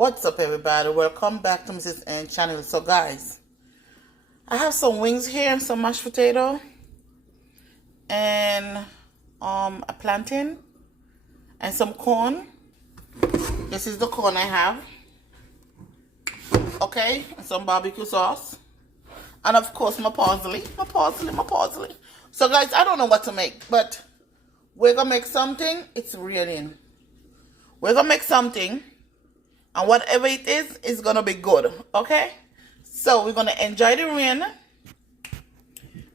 What's up, everybody? Welcome back to ms.ann channel. So guys, I have some wings here and some mashed potato and a plantain and some corn. This is the corn I have, okay, and some barbecue sauce, and of course my parsley. So guys, I don't know what to make, but we're gonna make something. It's raining. We're gonna make something, and whatever it is, it's gonna be good, okay? So we're gonna enjoy the rain,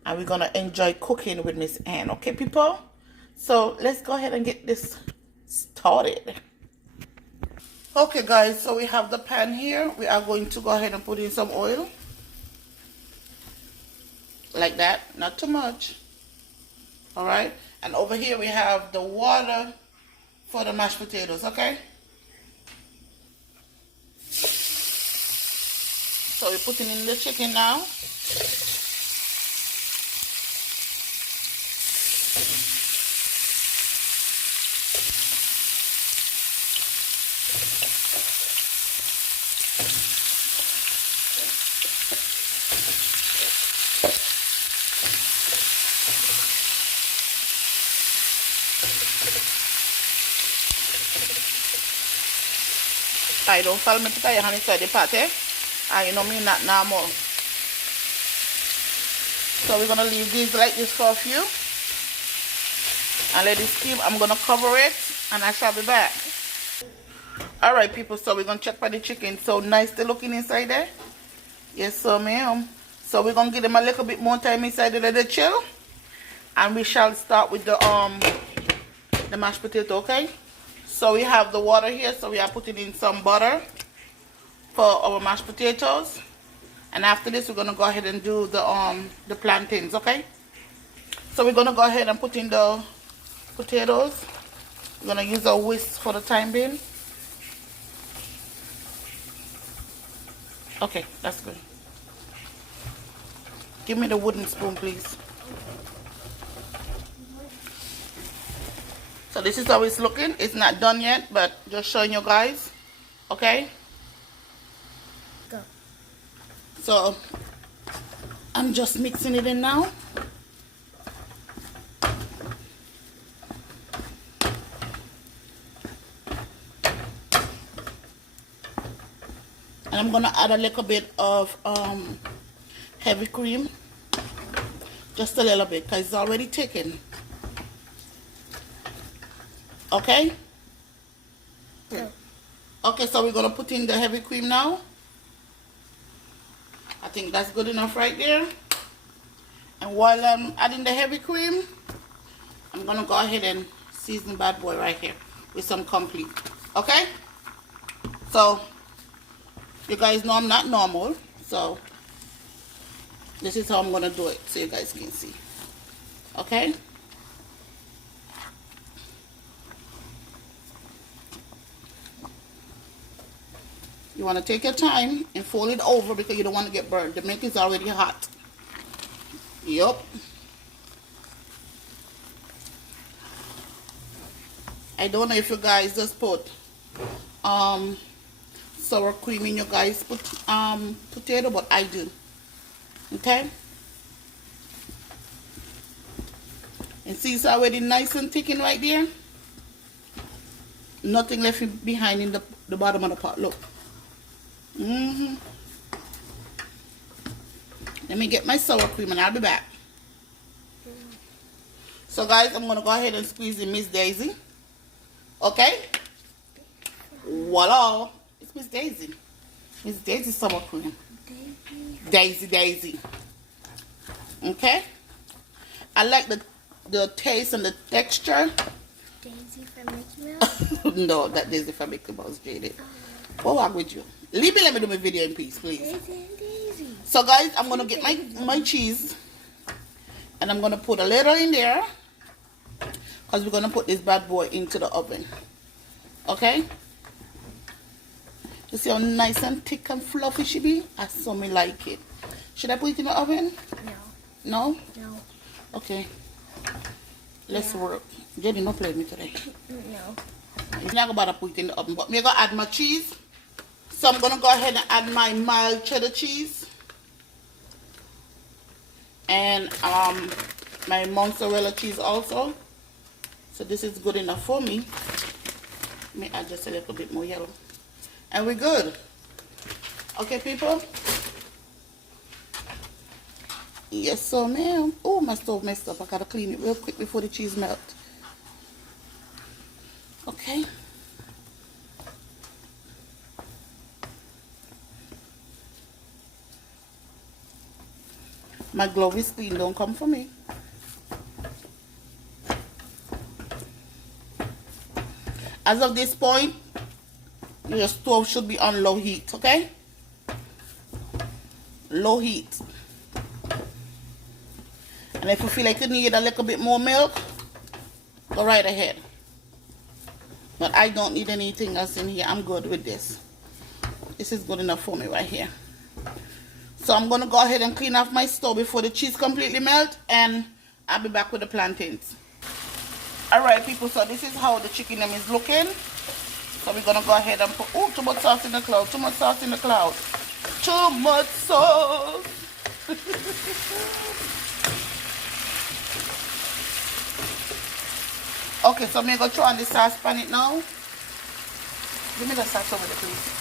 and we're gonna enjoy cooking with Miss Ann, okay, people? So let's go ahead and get this started. Okay, guys, so we have the pan here. We are going to go ahead and put in some oil, like that, not too much. All right, and over here we have the water for the mashed potatoes, okay? So we're putting in the chicken now. I don't follow me to tell you how inside the pot, eh? You know me not normal. So we're gonna leave these like this for a few and let it steam. I'm gonna cover it and I shall be back. Alright, people, so we're gonna check for the chicken. So nice to looking inside there. Yes, so ma'am. So we're gonna give them a little bit more time inside to let it chill, and we shall start with the mashed potato, okay? So we have the water here, so we are putting in some butter for our mashed potatoes, and after this we're gonna go ahead and do the plantains, okay? So we're gonna go ahead and put in the potatoes. We're gonna use a whisk for the time being. Okay, that's good. Give me the wooden spoon, please. So this is how it's looking. It's not done yet, but just showing you guys, okay? Go. So I'm just mixing it in now. And I'm gonna add a little bit of heavy cream, just a little bit, because it's already thickened. Okay? Go. Okay, so we're gonna put in the heavy cream now. I think that's good enough right there. And while I'm adding the heavy cream, I'm gonna go ahead and season bad boy right here with some complete. Okay? So you guys know I'm not normal, so this is how I'm gonna do it so you guys can see. Okay? You want to take your time and fold it over because you don't want to get burned. The milk is already hot. Yup. I don't know if you guys just put sour cream in your guys' potato, but I do. Okay? And see, it's already nice and thickened right there. Nothing left behind in the bottom of the pot. Look. Let me get my sour cream and I'll be back. So guys, I'm gonna go ahead and squeeze in Miss Daisy. Okay? Voila! It's Miss Daisy. Miss Daisy sour cream. Daisy. Okay? I like the taste and the texture. Daisy from Mickey Mouse? No, that Daisy from Mickey Mouse, Jaded. What wrong with you? Let me do my video in peace, please. Daisy. So guys, I'm gonna get my cheese, and I'm gonna put a little in there, because we're gonna put this bad boy into the oven. Okay? You see how nice and thick and fluffy she be? I so me like it. Should I put it in the oven? No. No? No. Okay. Let's work. Jenny, no play with me today. No. I'm not about to put it in the oven, but I'm gonna add my cheese. So I'm gonna go ahead and add my mild cheddar cheese and my mozzarella cheese also. So this is good enough for me. Let me add just a little bit more yellow. And we're good. Okay, people? Yes, so ma'am. Oh, my stove messed up. I gotta clean it real quick before the cheese melts. Okay. My glove is clean. Don't come for me. As of this point, your stove should be on low heat, okay? Low heat. And if you feel like you need a little bit more milk, go right ahead. But I don't need anything else in here. I'm good with this. This is good enough for me right here. So I'm going to go ahead and clean off my stove before the cheese completely melts. And I'll be back with the plantains. Alright people, so this is how the chicken is looking. So we're going to go ahead and put, oh, too much sauce in the cloud. Too much sauce in the cloud. Too much sauce. Okay, so I'm going to throw on the saucepan it now. Give me the sauce over there, please.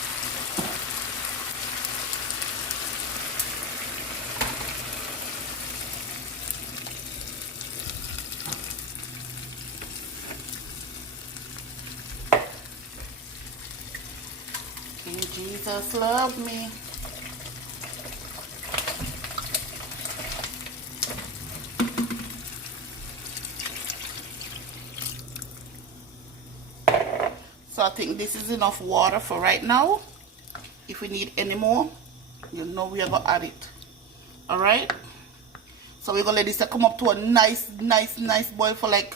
King Jesus love me. So I think this is enough water for right now. If we need any more, you know we are going to add it. Alright? So we're going to let this come up to a nice boil for like,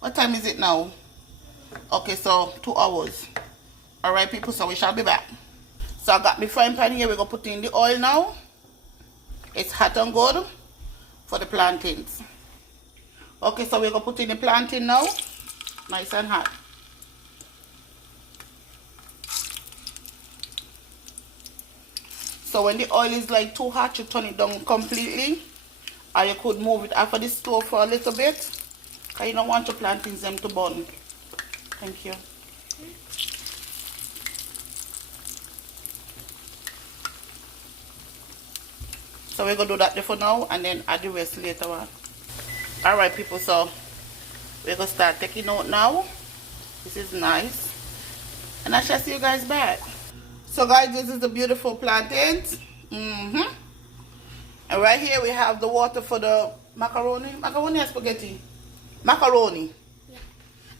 what time is it now? Okay, so 2 hours. Alright people, so we shall be back. So I got my frying pan here. We're going to put in the oil now. It's hot and good for the plantains. Okay, so we're going to put in the plantain now. Nice and hot. So when the oil is like too hot, you turn it down completely. Or you could move it off of the stove for a little bit. Because you don't want your plantains them to burn. Thank you. So we're going to do that for now and then add the rest later on. Alright people, so we're going to start taking out now. This is nice. And I shall see you guys back. So guys, this is the beautiful plantains. And right here we have the water for the macaroni. Macaroni or spaghetti? Macaroni. Yeah.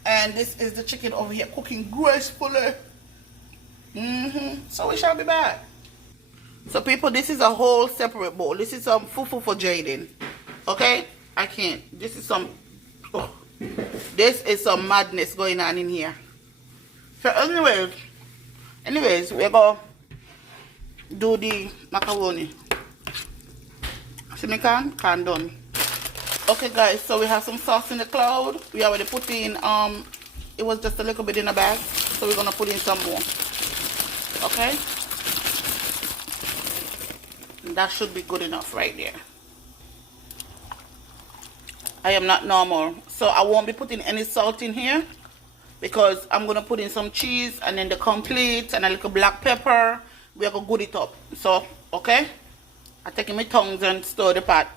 And this is the chicken over here cooking gracefully. So we shall be back. So people, this is a whole separate bowl. This is some fufu for Jaden. Okay? I can't. This is some... Oh, this is some madness going on in here. So anyways, we're going to do the macaroni. See me can done. Okay guys, so we have some sauce in the cloud. We already put in, it was just a little bit in a bag. So we're going to put in some more. Okay? And that should be good enough right there. I am not normal. So I won't be putting any salt in here. Because I'm going to put in some cheese and then the complete and a little black pepper. We're going to good it up. So, okay? I'm taking my tongs and stir the pot.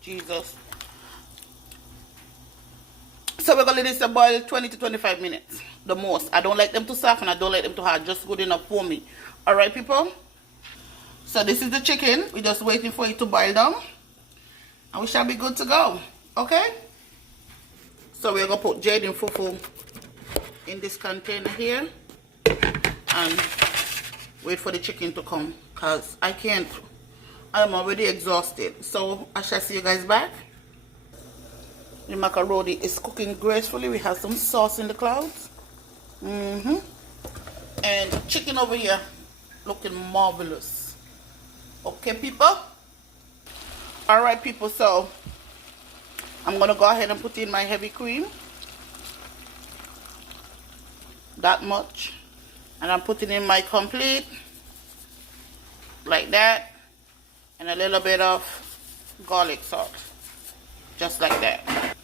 Jesus. So we're going to let this boil 20 to 25 minutes. The most. I don't like them to soft and I don't like them to hard. Just good enough for me. Alright people? So this is the chicken. We're just waiting for it to boil down. And we shall be good to go. Okay? So we're going to put Jaden fufu in this container here and wait for the chicken to come because I can't. I'm already exhausted. So I shall see you guys back. The macaroni is cooking gracefully. We have some sauce in the clouds. And chicken over here looking marvelous. Okay people? Alright people, so I'm gonna go ahead and put in my heavy cream. That much. And I'm putting in my complete, like that, and a little bit of garlic salt, just like that,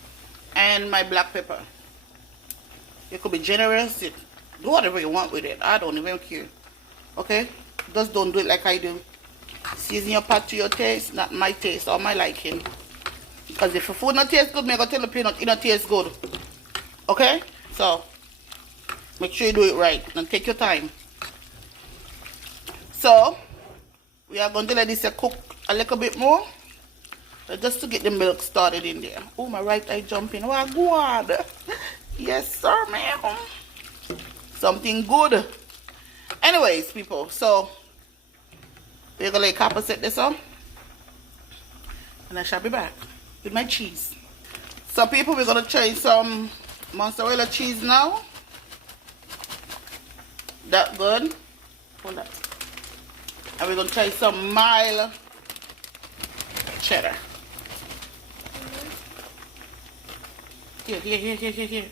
and my black pepper. You could be generous, do whatever you want with it. I don't even care. Okay, just don't do it like I do. Season your pot to your taste, not my taste or my liking. Because if your food not taste good, me go tell the peanut it not taste good. Okay, so make sure you do it right and take your time. So we are going to let this cook a little bit more, just to get the milk started in there. Oh, my right eye jumping. Oh, God. Yes, sir, ma'am. Something good. Anyways, people, so we're going to let Copper set this up, and I shall be back with my cheese. So, people, we're going to try some mozzarella cheese now. That good. Hold up. And we're going to try some mild cheddar. Here.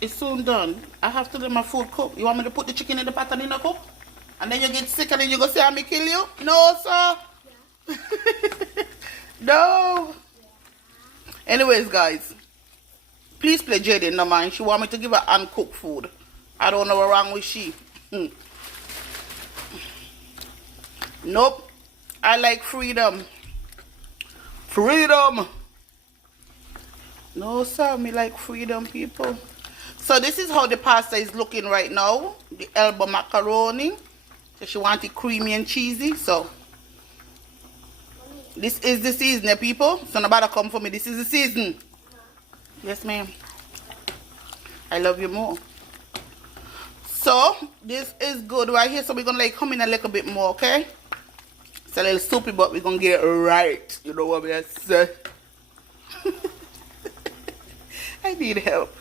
It's soon done. I have to let my food cook. You want me to put the chicken in the pot and in the cook? And then you get sick and then you go say I may kill you? No, sir. Yeah. No. Yeah. Anyways, guys. Please play Jaden no mind. She want me to give her uncooked food. I don't know what's wrong with she. Nope. I like freedom. Freedom. No, sir. Me like freedom, people. So this is how the pasta is looking right now. The elbow macaroni. So she wants it creamy and cheesy. So this is the season, people. So nobody come for me. This is the season. Yes, ma'am. I love you more. So this is good right here. So we're gonna like come in a little bit more, okay? It's a little soupy, but we're gonna get it right. You know what I say? I need help.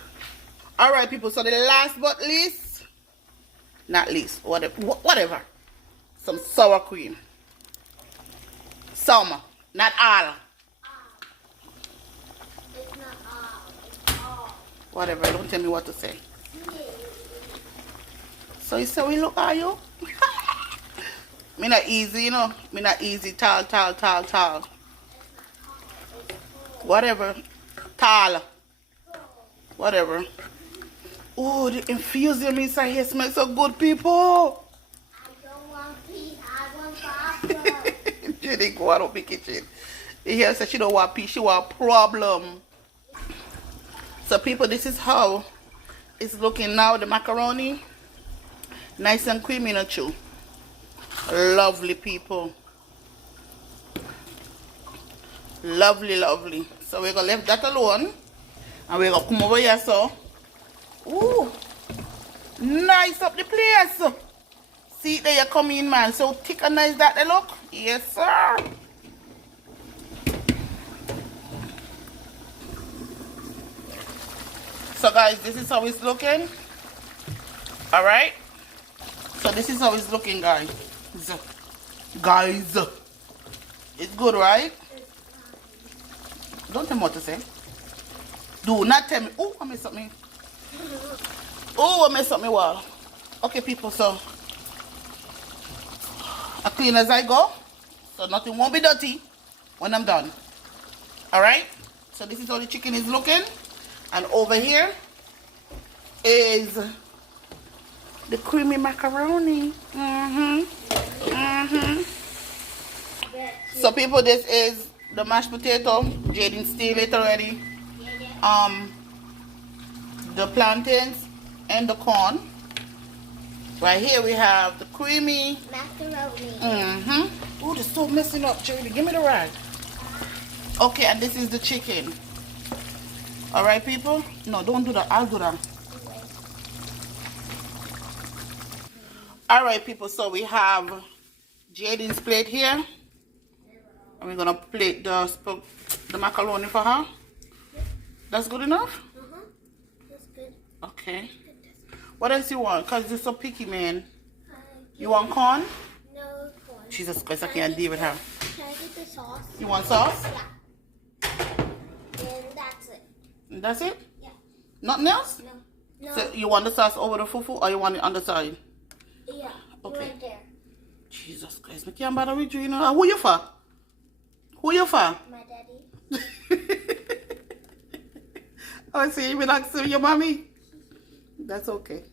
All right, people. So the last but least, not least, whatever. Some sour cream. Some, not all. It's not all. It's all. Whatever. Don't tell me what to say. So you say we look at you? Me not easy, you know. Me not easy. Tall. Whatever. Tall. Whatever. Oh, the infusion inside here smells so good, people. I don't want peas. I want pasta. Jenny, go out of the kitchen. Here said she don't want peas. She want problem. So, people, this is how it's looking now. The macaroni. Nice and creamy, not you? Lovely, people. Lovely. So we're gonna leave that alone, and we're gonna come over here. So, ooh, nice up the place. See there, you come in, man. So thick and nice that they look. Yes, sir. So, guys, this is how it's looking. All right. So this is how it's looking, guys. It's good, right? Don't tell me what to say. Do not tell me. Oh, I messed up me. Oh, I messed up my wall. Okay, people, so I clean as I go. So nothing won't be dirty when I'm done. Alright? So this is how the chicken is looking. And over here is the creamy macaroni. So people, this is the mashed potato. Jaden steamed it already. The plantains and the corn. Right here we have the creamy macaroni. Oh, the stove messing up, Jaden. Give me the rag. Okay, and this is the chicken. Alright, people? No, don't do that. I'll do that. Alright, people, so we have Jaden's plate here. And we're going to plate the macaroni for her. That's good enough? That's good. Okay. What else you want? Because you're so picky, man. You want corn? No corn. Jesus Christ, I can't deal with her. Can I get the sauce? You want sauce? Yeah. And that's it. And that's it? Yeah. Nothing else? No. So you want the sauce over the fufu or you want it on the side? Yeah. Okay. Right there. Jesus Christ, I can't bother with you, you know. Who you for? Who you for? My daddy. Oh, see, you been asking your mommy? That's okay.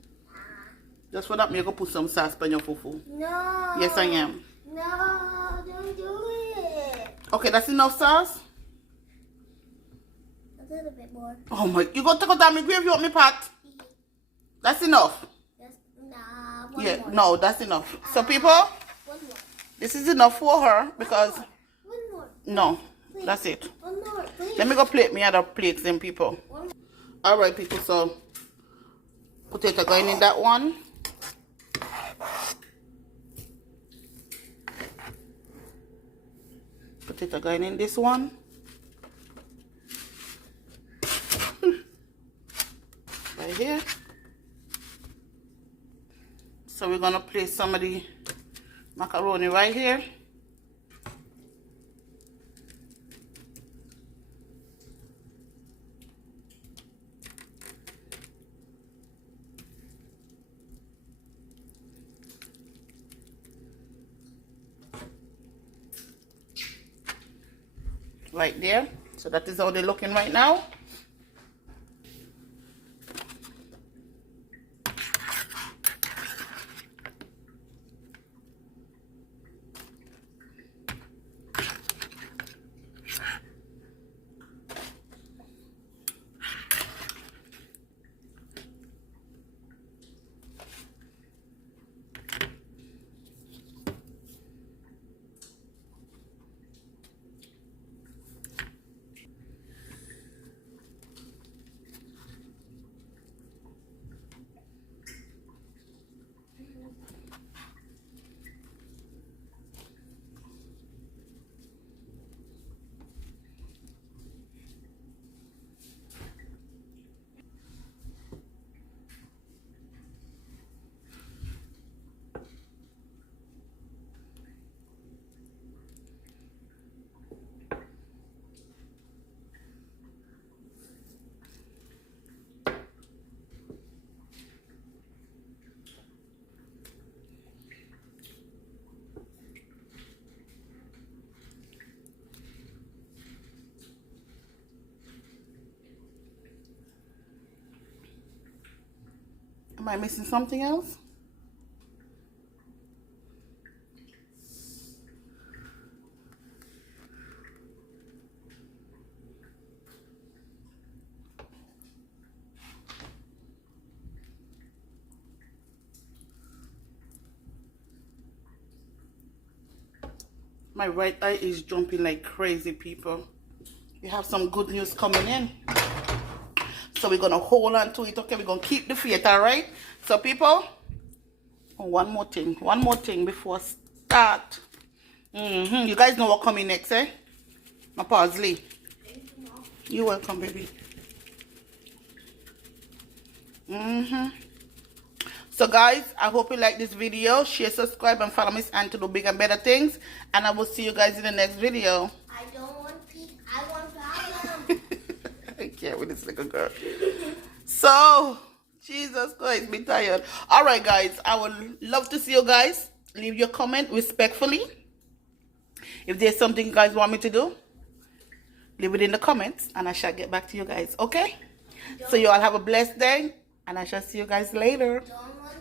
Just for that, me go put some sauce on your fufu. No. Yes, I am. No, don't do it. Okay, that's enough sauce? A little bit more. Oh my, you go take out that my gravy out my pot. That's enough. Nah, one Yeah, more. no, that's enough. So people, One more. this is enough for her because, One more. no, Please. that's it. One more, please. Let me go plate me other plates then, people. One more. Alright, people, so potato going in that one. Potato going in this one. Right here. So we're gonna place some of the macaroni right here. Right there. So that is how they're looking right now. Am I missing something else? My right eye is jumping like crazy, people. We have some good news coming in. So we're going to hold on to it, okay? We're going to keep the faith, all right? So, people, one more thing before I start. You guys know what coming next, eh? My parsley. You're welcome, baby. So, guys, I hope you like this video. Share, subscribe, and follow Miss Ann to do big and better things. And I will see you guys in the next video. I don't want peas. I want problem. I can't with this little girl. So, Jesus Christ, be tired. Alright, guys, I would love to see you guys. Leave your comment respectfully. If there's something you guys want me to do, leave it in the comments and I shall get back to you guys, okay? So you all have a blessed day and I shall see you guys later. Don't want